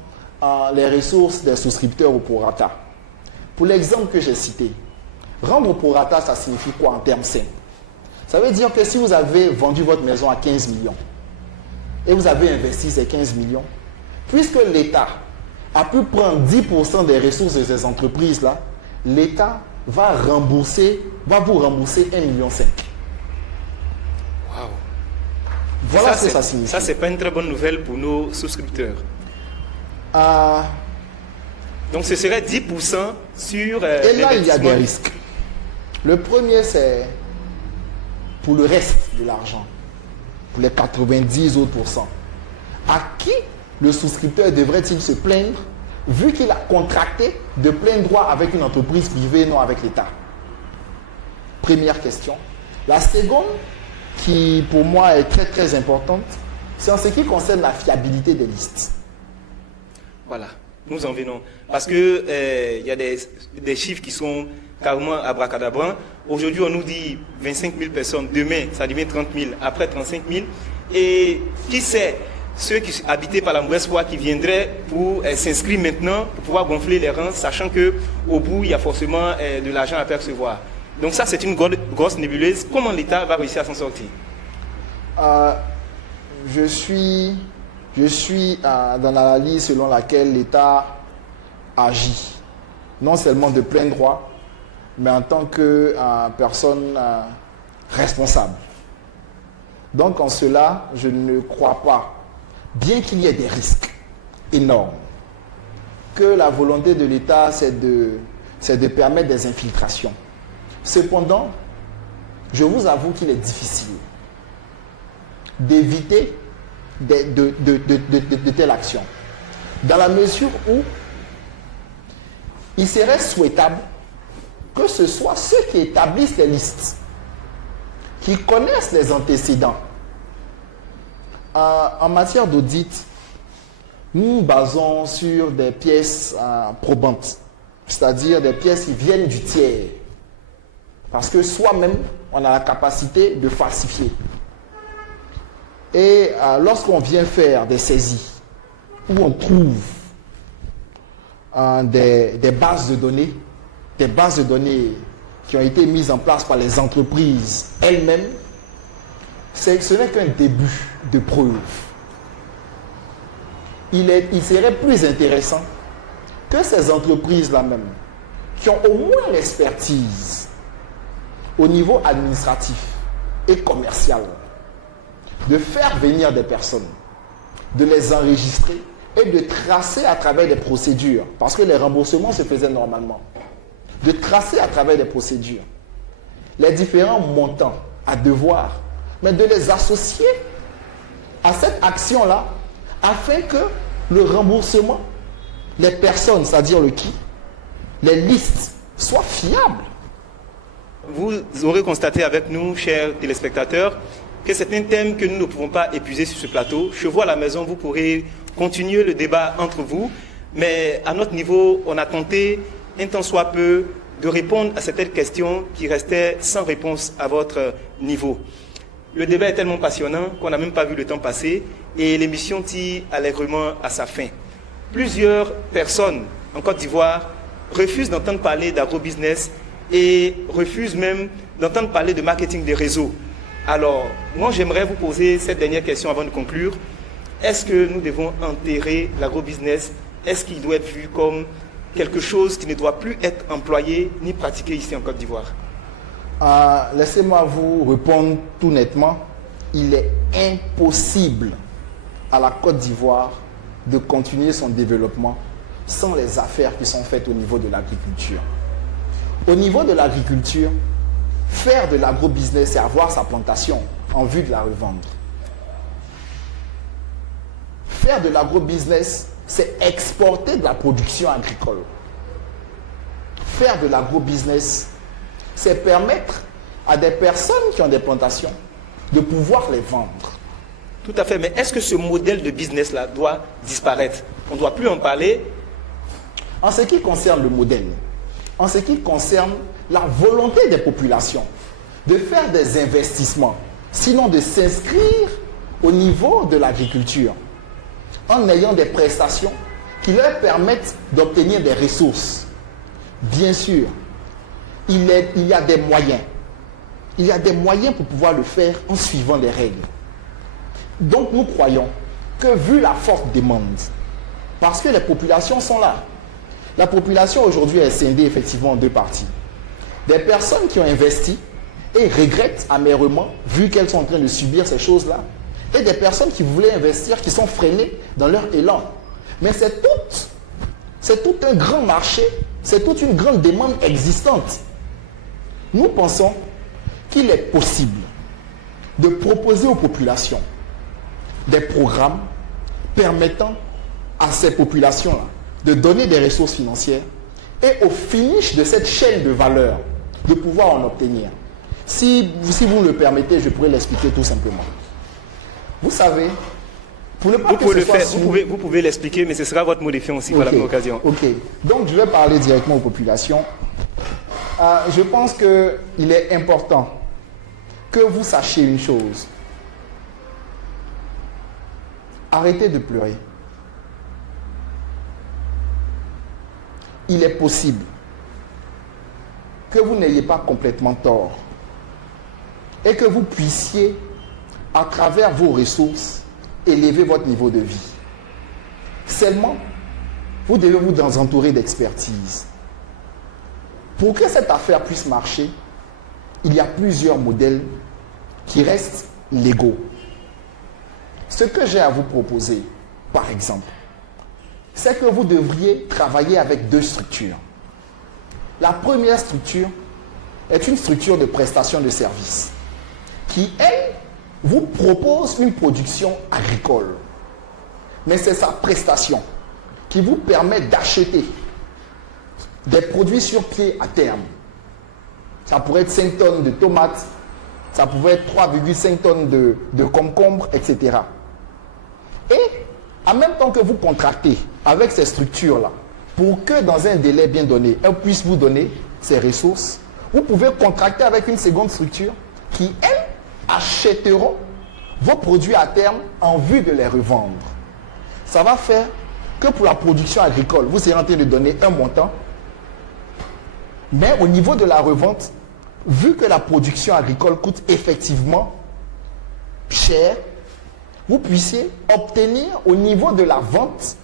les ressources des souscripteurs au prorata. Pour l'exemple que j'ai cité, rendre au prorata, ça signifie quoi en termes simples? Ça veut dire que si vous avez vendu votre maison à 15 millions et vous avez investi ces 15 millions, puisque l'État a pu prendre 10% des ressources de ces entreprises-là, l'État va vous rembourser 1,5 million. Wow. Voilà ce que ça signifie. Ça, c'est pas une très bonne nouvelle pour nos souscripteurs. Donc, ce serait 10% sur et là, il y a des risques. Le premier, c'est pour le reste de l'argent, pour les 90 autres pourcents. À qui le souscripteur devrait-il se plaindre vu qu'il a contracté de plein droit avec une entreprise privée, non avec l'État? Première question. La seconde, qui pour moi est très très importante, c'est en ce qui concerne la fiabilité des listes. Voilà, nous en venons. Parce que y a des chiffres qui sont carrément abracadabra. Aujourd'hui, on nous dit 25 000 personnes. Demain, ça devient 30 000. Après, 35 000. Et qui sait, ceux qui habitaient par la mauvaise foi qui viendraient pour s'inscrire maintenant, pour pouvoir gonfler les rangs, sachant qu'au bout, il y a forcément de l'argent à percevoir. Donc ça, c'est une grosse nébuleuse. Comment l'État va réussir à s'en sortir? Je suis dans l'analyse selon laquelle l'État agit, non seulement de plein droit, mais en tant que personne responsable. Donc en cela, je ne crois pas, bien qu'il y ait des risques énormes, que la volonté de l'État, c'est de permettre des infiltrations. Cependant, je vous avoue qu'il est difficile d'éviter de telles actions, dans la mesure où il serait souhaitable que ce soit ceux qui établissent les listes, qui connaissent les antécédents. En matière d'audit, nous nous basons sur des pièces probantes, c'est-à-dire des pièces qui viennent du tiers, parce que soi-même, on a la capacité de falsifier. Et lorsqu'on vient faire des saisies, où on trouve des bases de données, qui ont été mises en place par les entreprises elles-mêmes, ce n'est qu'un début de preuve. Il serait plus intéressant que ces entreprises-là même, qui ont au moins l'expertise au niveau administratif et commercial, de faire venir des personnes, de les enregistrer et de tracer à travers des procédures, parce que les remboursements se faisaient normalement, de tracer à travers des procédures les différents montants à devoir, mais de les associer à cette action-là, afin que le remboursement, les personnes, c'est-à-dire le qui, les listes, soient fiables. Vous aurez constaté avec nous, chers téléspectateurs, que c'est un thème que nous ne pouvons pas épuiser sur ce plateau. Chez vous à la maison, vous pourrez continuer le débat entre vous, mais à notre niveau, on a tenté, un tant soit peu, de répondre à certaines questions qui restaient sans réponse à votre niveau. Le débat est tellement passionnant qu'on n'a même pas vu le temps passer et l'émission tire allègrement à sa fin. Plusieurs personnes en Côte d'Ivoire refusent d'entendre parler d'agrobusiness et refusent même d'entendre parler de marketing des réseaux. Alors, moi j'aimerais vous poser cette dernière question avant de conclure. Est-ce que nous devons enterrer l'agrobusiness? Est-ce qu'il doit être vu comme quelque chose qui ne doit plus être employé ni pratiqué ici en Côte d'Ivoire? Laissez-moi vous répondre tout nettement. Il est impossible à la Côte d'Ivoire de continuer son développement sans les affaires qui sont faites au niveau de l'agriculture. Au niveau de l'agriculture, faire de l'agrobusiness, c'est avoir sa plantation en vue de la revendre. Faire de l'agrobusiness, c'est exporter de la production agricole. Faire de l'agrobusiness, c'est permettre à des personnes qui ont des plantations de pouvoir les vendre. Tout à fait, mais est-ce que ce modèle de business-là doit disparaître? On ne doit plus en parler. En ce qui concerne le modèle, en ce qui concerne la volonté des populations de faire des investissements, sinon de s'inscrire au niveau de l'agriculture, en ayant des prestations qui leur permettent d'obtenir des ressources. Bien sûr, il y a des moyens. Il y a des moyens pour pouvoir le faire en suivant les règles. Donc nous croyons que vu la forte demande, parce que les populations sont là, la population aujourd'hui est scindée effectivement en deux parties. Des personnes qui ont investi et regrettent amèrement vu qu'elles sont en train de subir ces choses-là, et des personnes qui voulaient investir, qui sont freinées dans leur élan. Mais c'est tout un grand marché, c'est toute une grande demande existante. Nous pensons qu'il est possible de proposer aux populations des programmes permettant à ces populations-là de donner des ressources financières et au finish de cette chaîne de valeur, de pouvoir en obtenir. Si vous le permettez, je pourrais l'expliquer tout simplement. Vous savez, pour ne pas que ce soit vous pouvez l'expliquer, mais ce sera votre mot de fin aussi par la même occasion. Ok, donc je vais parler directement aux populations. Je pense qu'il est important que vous sachiez une chose. Arrêtez de pleurer. Il est possible que vous n'ayez pas complètement tort et que vous puissiez, à travers vos ressources, élever votre niveau de vie. Seulement, vous devez vous entourer d'expertise. Pour que cette affaire puisse marcher, il y a plusieurs modèles qui restent légaux. Ce que j'ai à vous proposer, par exemple, c'est que vous devriez travailler avec deux structures. La première structure est une structure de prestation de services qui, elle, vous propose une production agricole. Mais c'est sa prestation qui vous permet d'acheter des produits sur pied à terme. Ça pourrait être 5 tonnes de tomates, ça pourrait être 3,5 tonnes de concombres, etc. Et en même temps que vous contractez avec ces structures-là, pour que dans un délai bien donné, elles puissent vous donner ces ressources, vous pouvez contracter avec une seconde structure qui, elles, achèteront vos produits à terme en vue de les revendre. Ça va faire que pour la production agricole, vous serez en train de donner un montant, mais au niveau de la revente, vu que la production agricole coûte effectivement cher, vous puissiez obtenir au niveau de la vente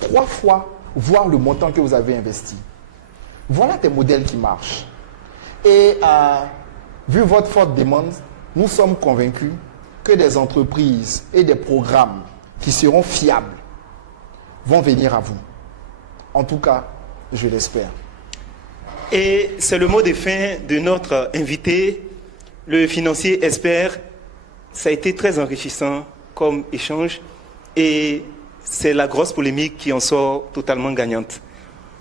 3 fois, voire le montant que vous avez investi. Voilà des modèles qui marchent. Et vu votre forte demande, nous sommes convaincus que des entreprises et des programmes qui seront fiables vont venir à vous. En tout cas, je l'espère. Et c'est le mot de fin de notre invité, le financier expert. Ça a été très enrichissant comme échange et c'est la grosse polémique qui en sort totalement gagnante.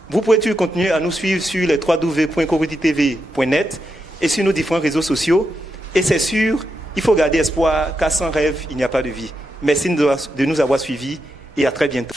Vous pouvez continuer à nous suivre sur les www.coviditv.net et sur nos différents réseaux sociaux. Et c'est sûr, il faut garder espoir car sans rêve, il n'y a pas de vie. Merci de nous avoir suivis et à très bientôt.